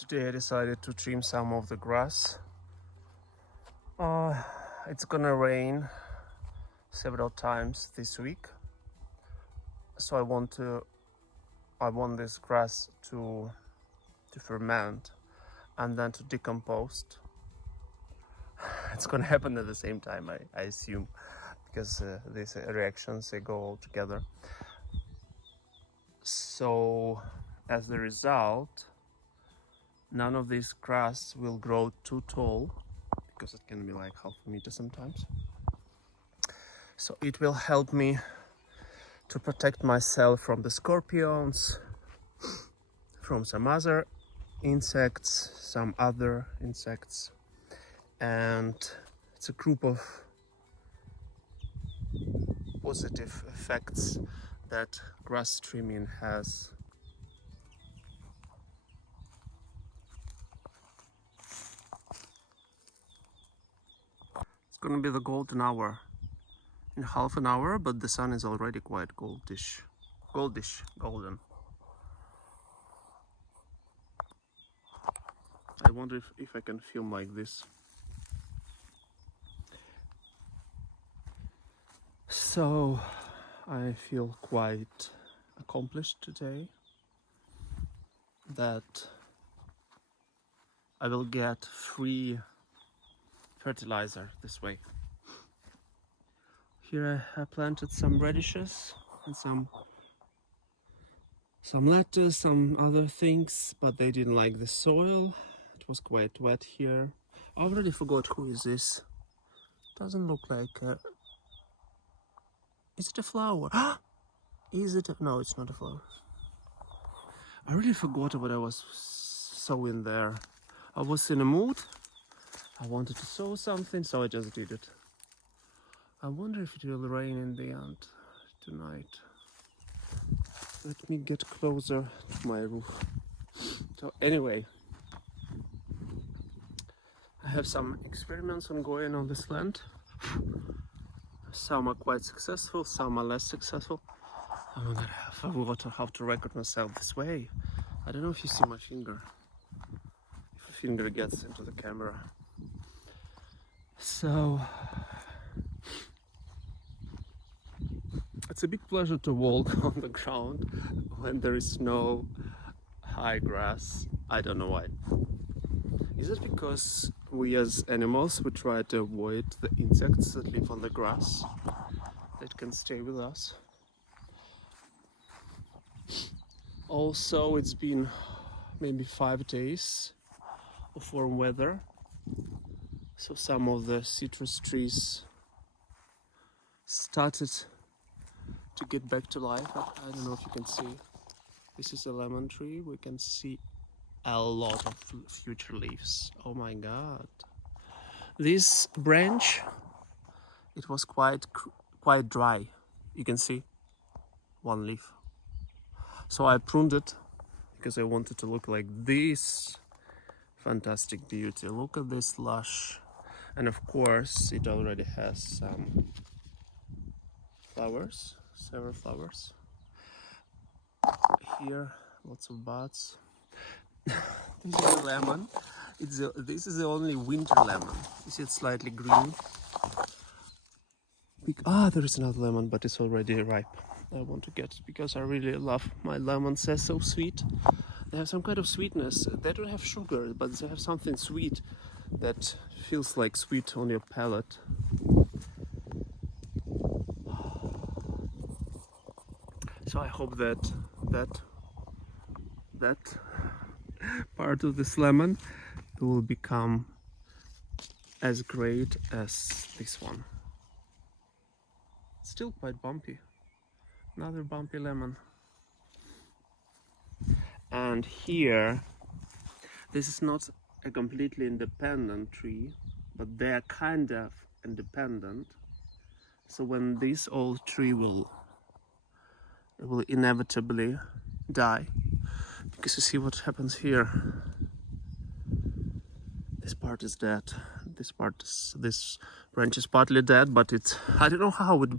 Today I decided to trim some of the grass. It's gonna rain several times this week, so I want this grass to ferment and then to decompose. It's gonna happen at the same time, I assume, because these reactions, they go all together. So as the result, none of this grass will grow too tall, because it can be like half a meter sometimes. So it will help me to protect myself from the scorpions, from some other insects, and it's a group of positive effects that grass trimming has. It's gonna be the golden hour in half an hour, but the sun is already quite golden. I wonder if I can film like this. So I feel quite accomplished today that I will get free fertilizer this way. Here I planted some radishes and some lettuce, some other things, but they didn't like the soil. It was quite wet here. I already forgot who is this. Doesn't look like a... Is it a flower? Is it? No, it's not a flower. I really forgot what I was sowing there. I was in a mood. I wanted to sow something, so I just did it. I wonder if it will rain in the end tonight. Let me get closer to my roof. So anyway, I have some experiments ongoing on this land. Some are quite successful, some are less successful. Oh, I forgot how to record myself this way. I don't know if you see my finger. If a finger gets into the camera. So it's a big pleasure to walk on the ground when there is no high grass. I don't know why. Is it because we as animals, we try to avoid the insects that live on the grass that can stay with us? Also, it's been maybe 5 days of warm weather, so some of the citrus trees started to get back to life. I don't know if you can see. This is a lemon tree. We can see a lot of future leaves. Oh my god. This branch, it was quite dry. You can see one leaf. So I pruned it because I wanted to look like this fantastic beauty. Look at this lush. And of course, it already has some flowers, several flowers. Here, lots of buds. This is a lemon. This is the only winter lemon. You see it's slightly green. There is another lemon, but it's already ripe. I want to get it because I really love my lemons. They're so sweet. They have some kind of sweetness. They don't have sugar, but they have something sweet that feels like sweet on your palate. So I hope that part of this lemon will become as great as this one. Still quite bumpy. Another bumpy lemon. And here, this is not a completely independent tree, but they are kind of independent. So when this old tree will inevitably die, because you see what happens here. This part is dead. This branch is partly dead, but I don't know how it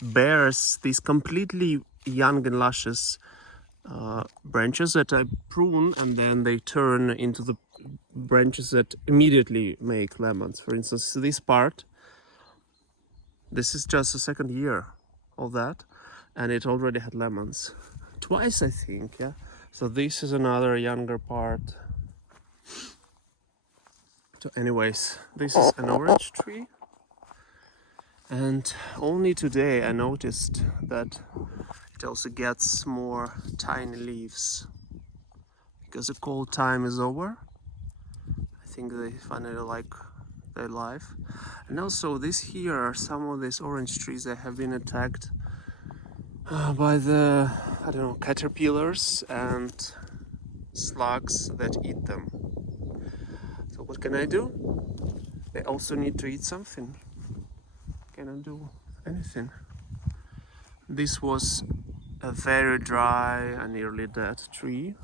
bears these completely young and luscious branches that I prune, and then they turn into the branches that immediately make lemons. For instance, this part, this is just the second year of that, and it already had lemons. Twice, I think, yeah. So this is another younger part. So anyways, this is an orange tree. And only today I noticed that it also gets more tiny leaves. Because the cold time is over. I think they finally like their life. And also this here, some of these orange trees, they have been attacked by the, I don't know, caterpillars and slugs that eat them. So what can I do? They also need to eat something. Cannot do anything. This was a very dry and nearly dead tree.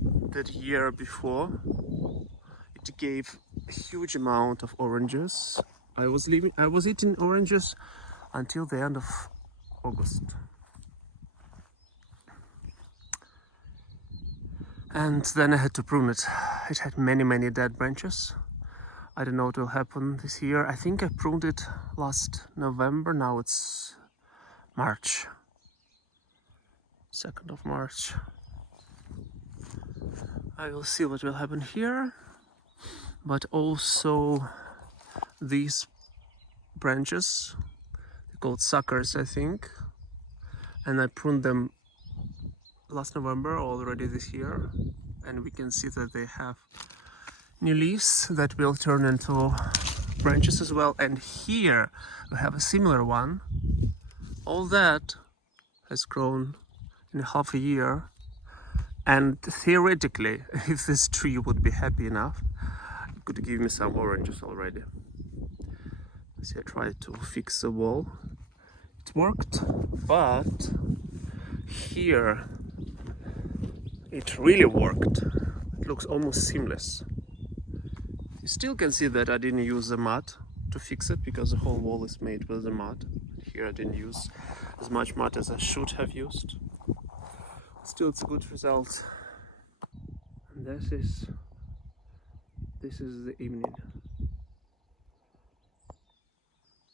That year before, it gave a huge amount of oranges. I was eating oranges until the end of August. And then I had to prune it. It had many dead branches. I don't know what will happen this year. I think I pruned it last November. Now it's March. 2nd of March. I will see what will happen here. But also these branches, they're called suckers, I think. And I pruned them last November, already this year. And we can see that they have new leaves that will turn into branches as well. And here we have a similar one. All that has grown in half a year. And theoretically, if this tree would be happy enough, it could give me some oranges already. See, I tried to fix the wall. It worked, but here it really worked. It looks almost seamless. You still can see that I didn't use the mud to fix it because the whole wall is made with the mud. Here I didn't use as much mud as I should have used. Still, it's a good result. And this is the evening.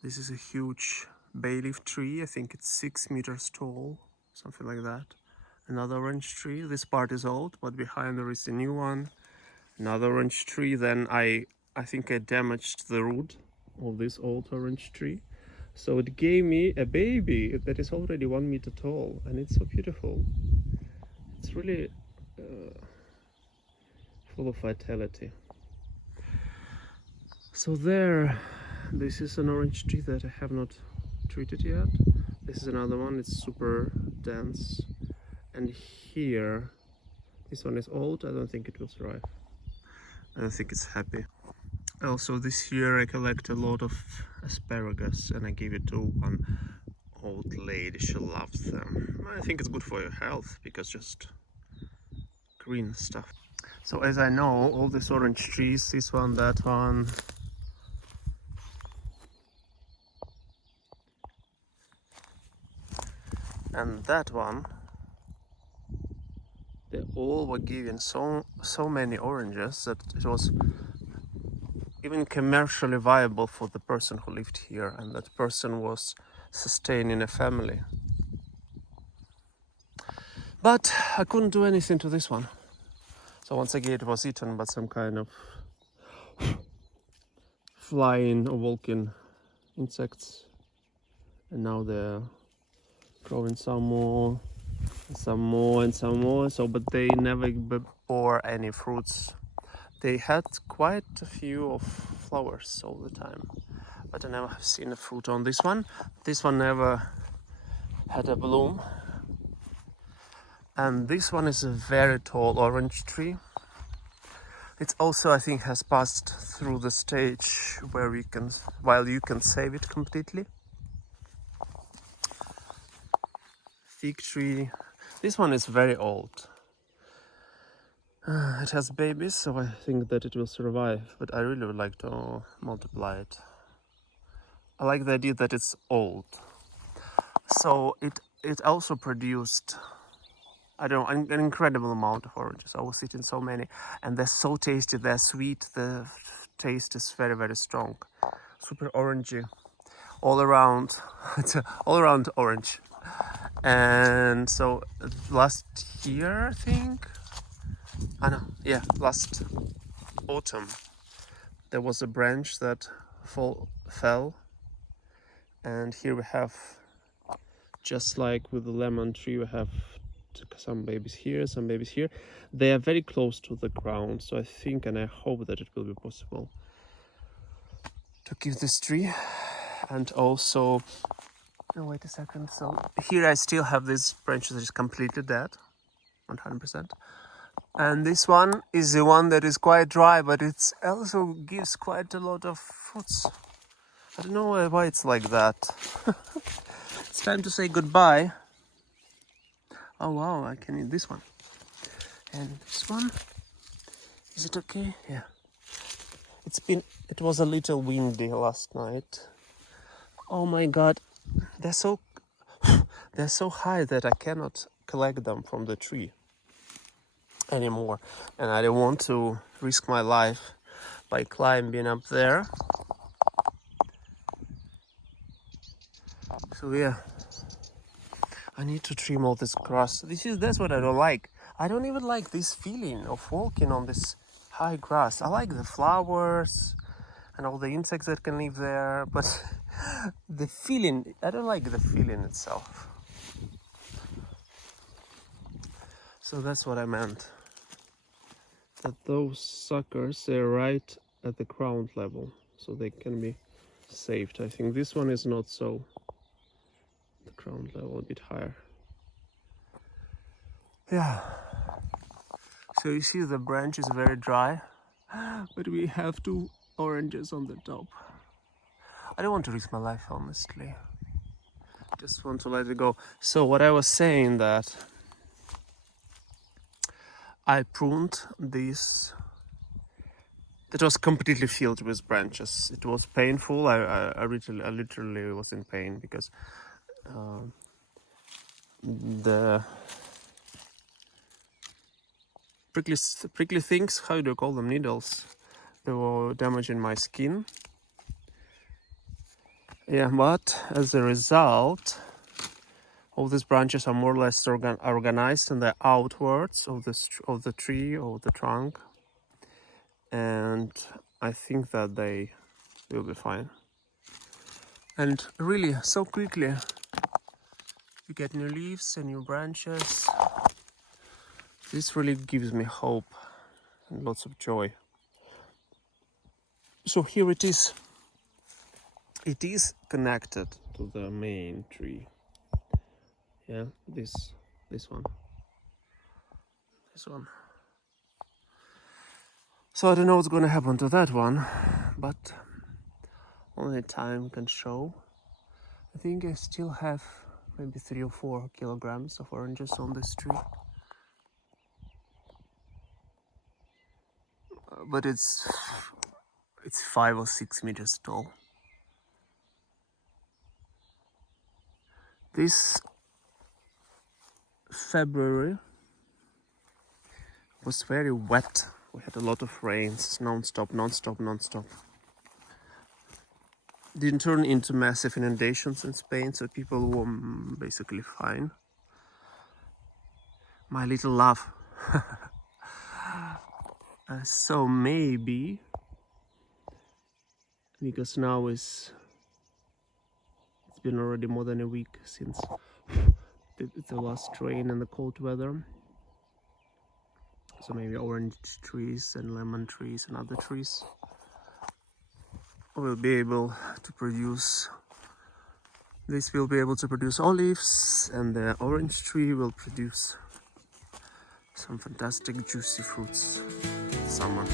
This is a huge bay leaf tree. I think it's 6 meters tall, something like that. Another orange tree. This part is old, but behind there is a new one. Another orange tree. Then I think I damaged the root of this old orange tree. So it gave me a baby that is already 1 meter tall, and it's so beautiful. It's really full of vitality. So there, this is an orange tree that I have not treated yet. This is another one, it's super dense. And here, this one is old, I don't think it will survive. I don't think it's happy. Also this year I collect a lot of asparagus and I gave it to one old lady, she loves them. I think it's good for your health because just green stuff. So as I know, all these orange trees, this one, that one, and that one, they all were given so many oranges that it was even commercially viable for the person who lived here, and that person was sustaining a family. But I couldn't do anything to this one. So once again it was eaten by some kind of flying or walking insects. And now they're growing some more, and some more, and some more. So, but they never bore any fruits. They had quite a few of flowers all the time, but I never have seen a fruit on this one. This one never had a bloom. And this one is a very tall orange tree. It also, I think, has passed through the stage where you can save it completely. Fig tree. This one is very old. It has babies, so I think that it will survive, but I really would like to multiply it. I like the idea that it's old. So it also produced I don't know, an incredible amount of oranges. I was eating so many, and they're so tasty. They're sweet. The taste is very, very strong. Super orangey, all around. It's all around orange. And so last year, I think. I know. Yeah, last autumn, there was a branch that fell, and here we have, just like with the lemon tree, we have some babies here, some babies here. They are very close to the ground, so I think and I hope that it will be possible to keep this tree. And also, oh, wait a second, so here I still have this branch that is completely dead, 100%. And this one is the one that is quite dry, but it also gives quite a lot of fruits. I don't know why it's like that. It's time to say goodbye. Oh wow, I can eat this one. And this one, is it okay? Yeah. It was a little windy last night. Oh my god, they're so high that I cannot collect them from the tree anymore. And I don't want to risk my life by climbing up there. So yeah, I need to trim all this grass. That's what I don't like. I don't even like this feeling of walking on this high grass. I like the flowers and all the insects that can live there, but the feeling, I don't like the feeling itself. So that's what I meant. That those suckers, they're right at the ground level, so they can be saved. I think this one is not so. The ground level a bit higher. Yeah. So you see the branch is very dry, but we have 2 oranges on the top. I don't want to risk my life, honestly. Just want to let it go. So what I was saying, that I pruned this. It was completely filled with branches. It was painful. I literally was in pain because the prickly things, how do you call them, needles, they were damaging my skin. Yeah, but as a result, all these branches are more or less organized, and they're outwards of the tree or the trunk, and I think that they will be fine. And really, so quickly you get new leaves and new branches. This really gives me hope and lots of joy. So here it is. It is connected to the main tree. Yeah, this one. This one. So I don't know what's going to happen to that one, but only time can show. I think I still have maybe 3 or 4 kilograms of oranges on this tree. But it's 5 or 6 meters tall. This February was very wet. We had a lot of rains, non-stop. Didn't turn into massive inundations in Spain, so people were basically fine. My little love. So maybe, because now it's been already more than a week since the last rain and the cold weather. So maybe orange trees and lemon trees and other trees will be able to produce. This will be able to produce olives, and the orange tree will produce some fantastic juicy fruits this summer.